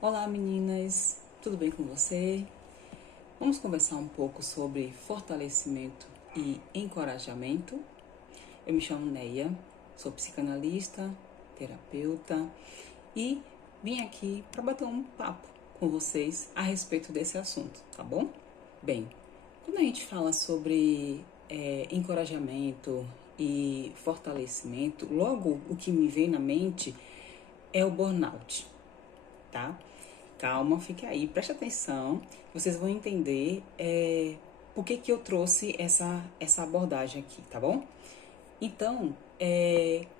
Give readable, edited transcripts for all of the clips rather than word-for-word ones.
Olá meninas, tudo bem com você? Vamos conversar um pouco sobre fortalecimento e encorajamento. Eu me chamo Neia, sou psicanalista, terapeuta e vim aqui para bater um papo com vocês a respeito desse assunto, tá bom? Bem, quando a gente fala sobre encorajamento e fortalecimento, logo o que me vem na mente é o burnout, tá? Calma, fique aí, preste atenção, vocês vão entender por que eu trouxe essa abordagem aqui, tá bom? Então,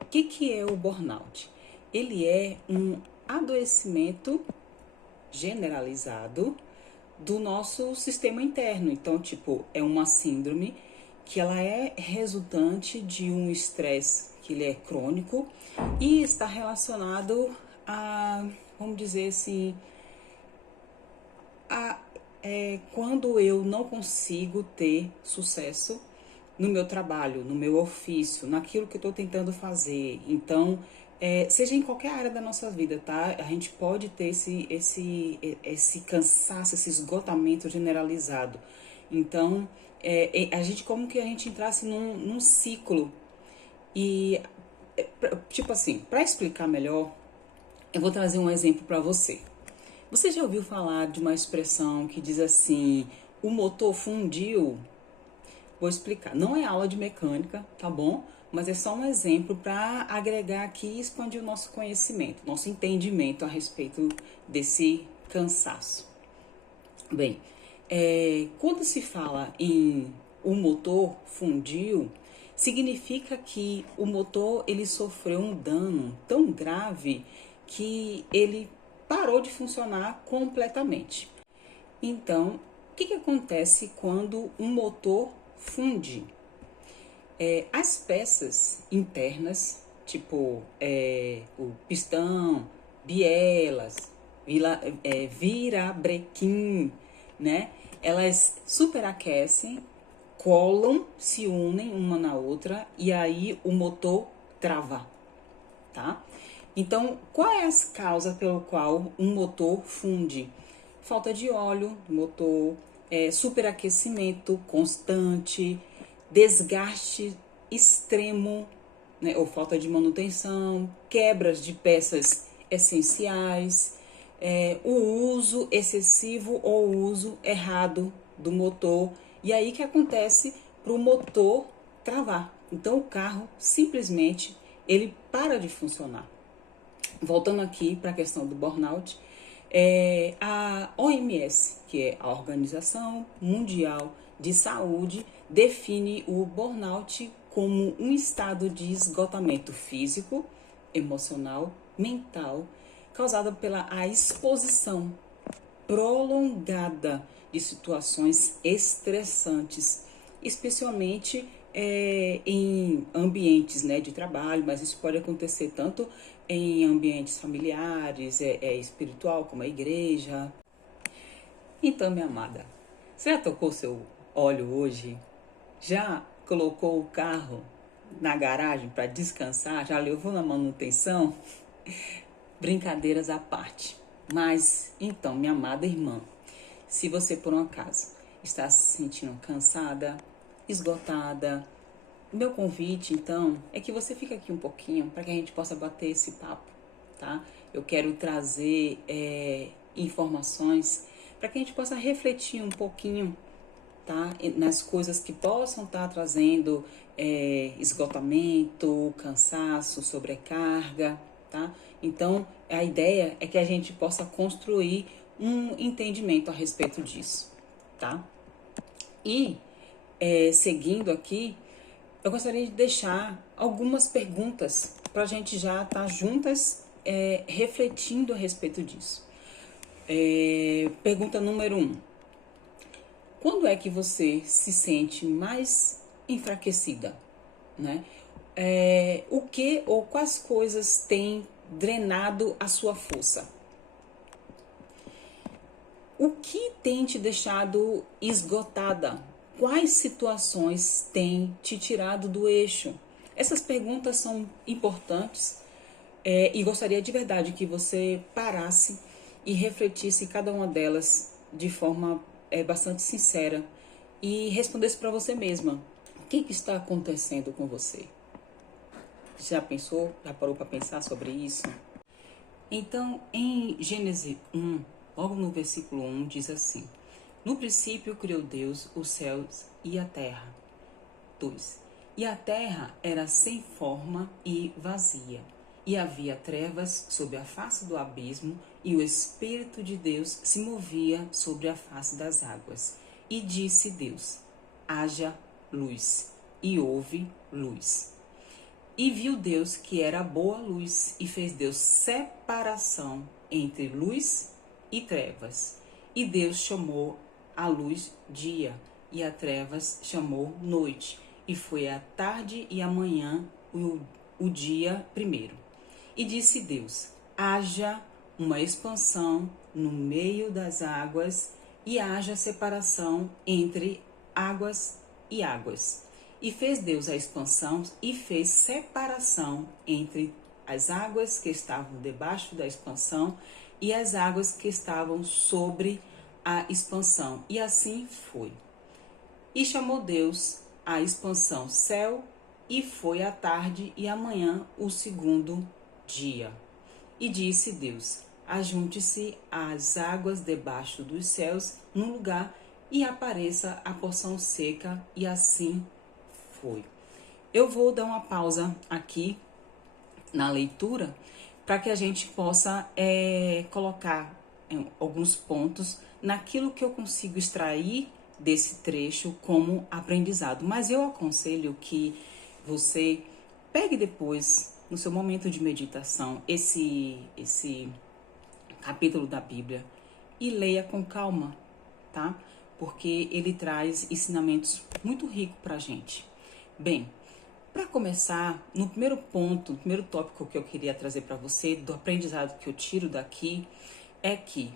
o que é o burnout? Ele é um adoecimento generalizado do nosso sistema interno. Então, tipo, é uma síndrome que ela é resultante de um estresse que ele é crônico e está relacionado a, vamos dizer assim, quando eu não consigo ter sucesso no meu trabalho, no meu ofício, naquilo que eu estou tentando fazer. Então, seja em qualquer área da nossa vida, tá? A gente pode ter esse cansaço, esse esgotamento generalizado. Então, a gente como que a gente entrasse num ciclo. E, tipo assim, para explicar melhor, eu vou trazer um exemplo para você. Você já ouviu falar de uma expressão que diz assim: o motor fundiu? Vou explicar. Não é aula de mecânica, tá bom? Mas é só um exemplo para agregar aqui e expandir o nosso conhecimento, nosso entendimento a respeito desse cansaço. Bem, quando se fala em o motor fundiu, significa que o motor ele sofreu um dano tão grave que ele parou de funcionar completamente. Então, o que acontece quando um motor funde? As peças internas, tipo o pistão, bielas, virabrequim, né? Elas superaquecem, colam, se unem uma na outra e aí o motor trava, tá? Então, qual é as causas pelo qual um motor funde? Falta de óleo do motor, superaquecimento constante, desgaste extremo, né, ou falta de manutenção, quebras de peças essenciais, o uso excessivo ou o uso errado do motor. E aí que acontece para o motor travar. Então o carro simplesmente ele para de funcionar. Voltando aqui para a questão do burnout, a OMS, que é a Organização Mundial de Saúde, define o burnout como um estado de esgotamento físico, emocional, mental, causado pela a exposição prolongada de situações estressantes, especialmente em ambientes, né, de trabalho, mas isso pode acontecer tanto em ambientes familiares, espiritual, como a igreja. Então, minha amada, você já tocou seu óleo hoje? Já colocou o carro na garagem para descansar? Já levou na manutenção? Brincadeiras à parte. Mas, então, minha amada irmã, se você por um acaso está se sentindo cansada, esgotada, o meu convite, então, é que você fique aqui um pouquinho para que a gente possa bater esse papo, tá? Eu quero trazer informações para que a gente possa refletir um pouquinho, tá? Nas coisas que possam estar trazendo esgotamento, cansaço, sobrecarga, tá? Então, a ideia é que a gente possa construir um entendimento a respeito disso, tá? E, seguindo aqui, eu gostaria de deixar algumas perguntas para a gente já estar juntas refletindo a respeito disso. Pergunta número 1. Quando é que você se sente mais enfraquecida, né? O que ou quais coisas têm drenado a sua força? O que tem te deixado esgotada? Quais situações têm te tirado do eixo? Essas perguntas são importantes e gostaria de verdade que você parasse e refletisse cada uma delas de forma bastante sincera e respondesse para você mesma: o que está acontecendo com você? Já pensou? Já parou para pensar sobre isso? Então, em Gênesis 1, logo no versículo 1, diz assim: no princípio criou Deus os céus e a terra. 2. E a terra era sem forma e vazia, e havia trevas sobre a face do abismo, e o Espírito de Deus se movia sobre a face das águas. E disse Deus: haja luz, e houve luz. E viu Deus que era boa luz, e fez Deus separação entre luz e trevas. E Deus chamou a luz dia, e a trevas chamou noite. E foi a tarde e a manhã o dia primeiro. E disse Deus: haja uma expansão no meio das águas, e haja separação entre águas e águas. E fez Deus a expansão e fez separação entre as águas que estavam debaixo da expansão e as águas que estavam sobre a expansão. E assim foi. E chamou Deus a expansão céu, e foi a tarde e a manhã o segundo dia. E disse Deus: ajunte-se as águas debaixo dos céus num lugar, e apareça a porção seca, e assim foi. Eu vou dar uma pausa aqui na leitura para que a gente possa colocar alguns pontos naquilo que eu consigo extrair desse trecho como aprendizado. Mas eu aconselho que você pegue depois, no seu momento de meditação, esse capítulo da Bíblia e leia com calma, tá? Porque ele traz ensinamentos muito ricos para a gente. Bem, para começar, no primeiro ponto, no primeiro tópico que eu queria trazer para você, do aprendizado que eu tiro daqui, é que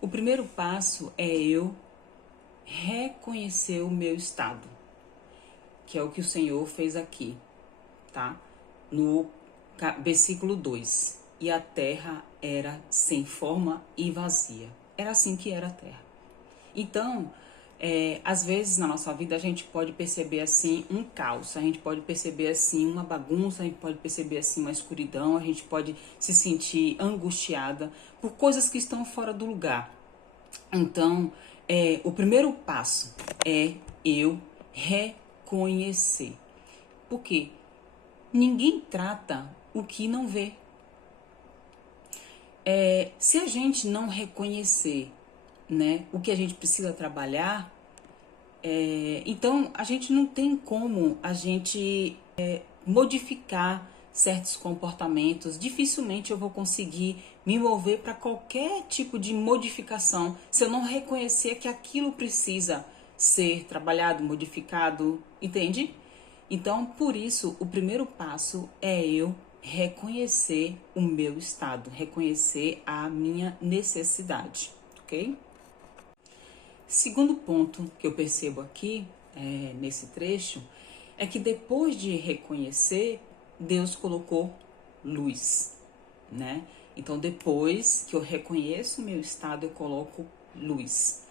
o primeiro passo é eu reconhecer o meu estado, que é o que o Senhor fez aqui, tá? No versículo 2, e a terra era sem forma e vazia. Era assim que era a terra. Então, às vezes na nossa vida a gente pode perceber assim um caos, a gente pode perceber assim uma bagunça, a gente pode perceber assim uma escuridão, a gente pode se sentir angustiada por coisas que estão fora do lugar. Então, o primeiro passo é eu reconhecer. Porque ninguém trata o que não vê. Se a gente não reconhecer, né, o que a gente precisa trabalhar, então a gente não tem como a gente modificar certos comportamentos. Dificilmente eu vou conseguir me mover para qualquer tipo de modificação se eu não reconhecer que aquilo precisa ser trabalhado, modificado, entende? Então, por isso, o primeiro passo é eu reconhecer o meu estado, reconhecer a minha necessidade, ok? Segundo ponto que eu percebo aqui, nesse trecho, é que depois de reconhecer, Deus colocou luz, né? Então, depois que eu reconheço o meu estado, eu coloco luz.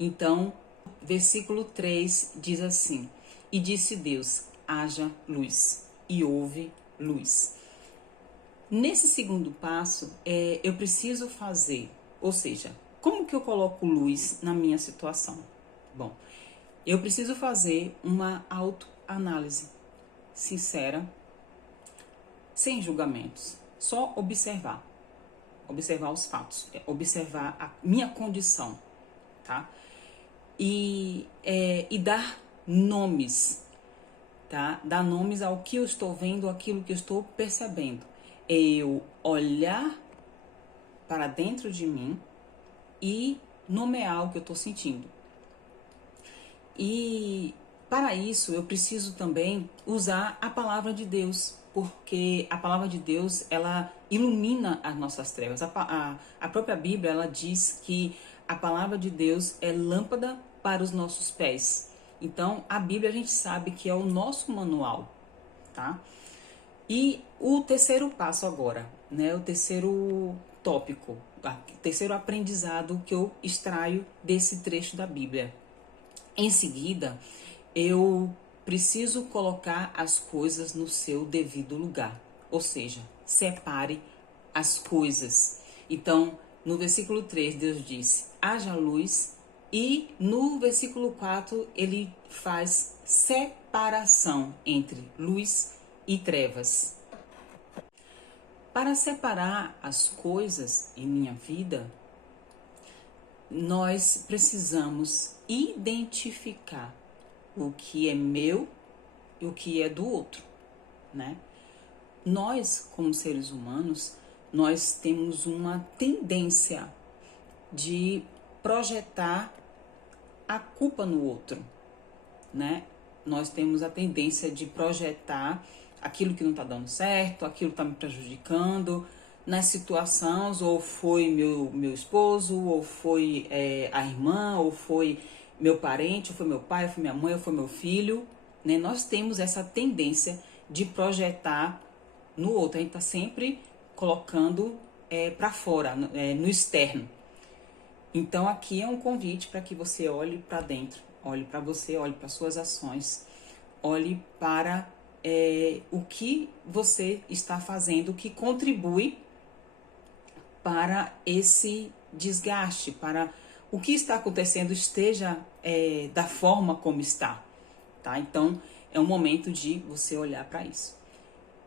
Então, versículo 3 diz assim: e disse Deus, haja luz, e houve luz. Nesse segundo passo, eu preciso fazer, ou seja, como que eu coloco luz na minha situação? Bom, eu preciso fazer uma autoanálise sincera, sem julgamentos, só observar os fatos, observar a minha condição, tá? E dar nomes, tá? Dar nomes ao que eu estou vendo, aquilo que eu estou percebendo. Eu olhar para dentro de mim e nomear o que eu estou sentindo. E para isso eu preciso também usar a palavra de Deus, porque a palavra de Deus, ela ilumina as nossas trevas. A própria Bíblia, ela diz que a palavra de Deus é lâmpada para os nossos pés. Então, a Bíblia a gente sabe que é o nosso manual, tá? E o terceiro passo agora, né? O terceiro tópico, o terceiro aprendizado que eu extraio desse trecho da Bíblia. Em seguida, eu preciso colocar as coisas no seu devido lugar, ou seja, separe as coisas. Então, no versículo 3, Deus disse: haja luz, e no versículo 4, ele faz separação entre luz e trevas. Para separar as coisas em minha vida, nós precisamos identificar o que é meu e o que é do outro, né? Nós, como seres humanos, nós temos uma tendência de projetar a culpa no outro, né? Nós temos a tendência de projetar aquilo que não está dando certo, aquilo que está me prejudicando nas situações, ou foi meu esposo, ou foi a irmã, ou foi meu parente, ou foi meu pai, ou foi minha mãe, ou foi meu filho, né? Nós temos essa tendência de projetar no outro, a gente está sempre colocando para fora, no externo. Então aqui é um convite para que você olhe para dentro, olhe para você, olhe para suas ações, olhe para o que você está fazendo que contribui para esse desgaste, para o que está acontecendo esteja da forma como está, tá? Então é um momento de você olhar para isso.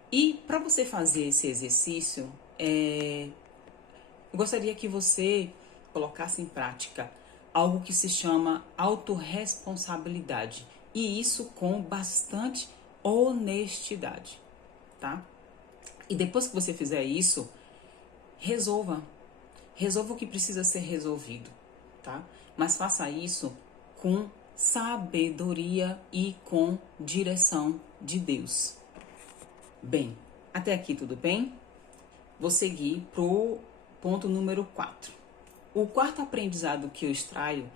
E para você fazer esse exercício, eu gostaria que você colocasse em prática algo que se chama autorresponsabilidade. E isso com bastante honestidade, tá? E depois que você fizer isso, resolva o que precisa ser resolvido, tá? Mas faça isso com sabedoria e com direção de Deus. Bem, até aqui tudo bem? Vou seguir pro ponto número 4. O quarto aprendizado que eu extraio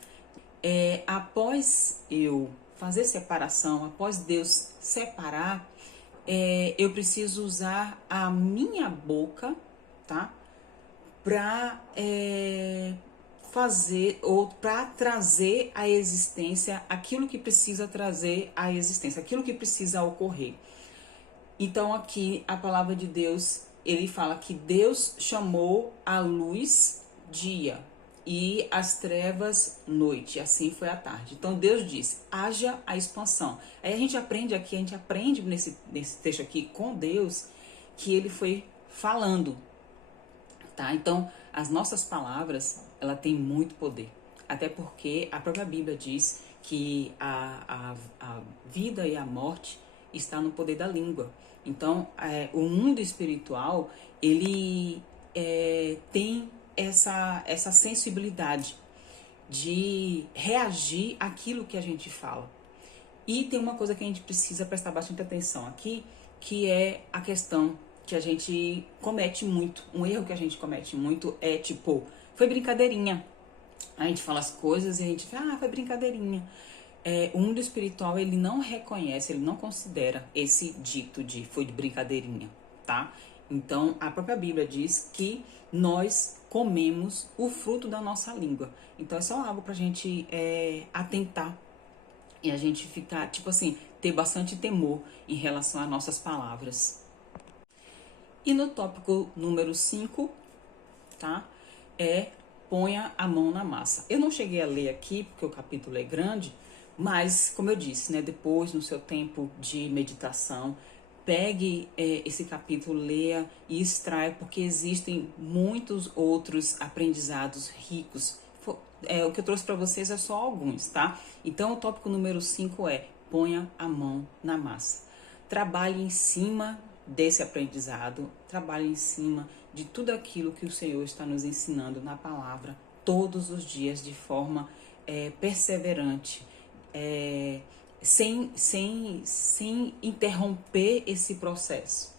é, após eu fazer separação, após Deus separar, eu preciso usar a minha boca, tá? Para fazer ou para trazer à existência aquilo que precisa trazer à existência, aquilo que precisa ocorrer. Então aqui a palavra de Deus, ele fala que Deus chamou a luz dia e as trevas noite, assim foi a tarde. Então Deus disse, haja a expansão. Aí a gente aprende nesse texto aqui com Deus, que ele foi falando, tá? Então as nossas palavras, ela tem muito poder. Até porque a própria Bíblia diz que a vida e a morte está no poder da língua. Então, o mundo espiritual, ele tem essa sensibilidade de reagir àquilo que a gente fala. E tem uma coisa que a gente precisa prestar bastante atenção aqui, que é a questão que a gente comete muito. Um erro que a gente comete muito é tipo, foi brincadeirinha. A gente fala as coisas e a gente fala, foi brincadeirinha. O mundo espiritual, ele não reconhece, ele não considera esse dito de foi de brincadeirinha, tá? Então, a própria Bíblia diz que nós comemos o fruto da nossa língua. Então, é só algo pra gente atentar e a gente ficar, tipo assim, ter bastante temor em relação às nossas palavras. E no tópico número 5, tá? Ponha a mão na massa. Eu não cheguei a ler aqui, porque o capítulo é grande, mas, como eu disse, né, depois, no seu tempo de meditação, pegue esse capítulo, leia e extraia, porque existem muitos outros aprendizados ricos. O que eu trouxe para vocês é só alguns, tá? Então, o tópico número 5 é ponha a mão na massa. Trabalhe em cima desse aprendizado, trabalhe em cima de tudo aquilo que o Senhor está nos ensinando na palavra todos os dias de forma perseverante, sem interromper esse processo.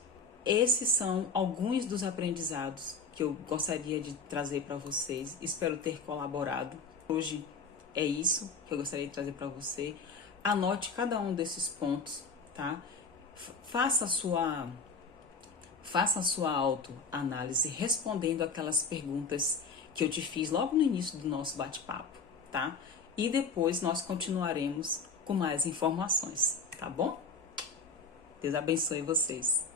Esses são alguns dos aprendizados que eu gostaria de trazer para vocês. Espero ter colaborado. Hoje é isso que eu gostaria de trazer para você. Anote cada um desses pontos, tá? Faça faça a sua autoanálise respondendo aquelas perguntas que eu te fiz logo no início do nosso bate-papo, tá? E depois nós continuaremos com mais informações, tá bom? Deus abençoe vocês.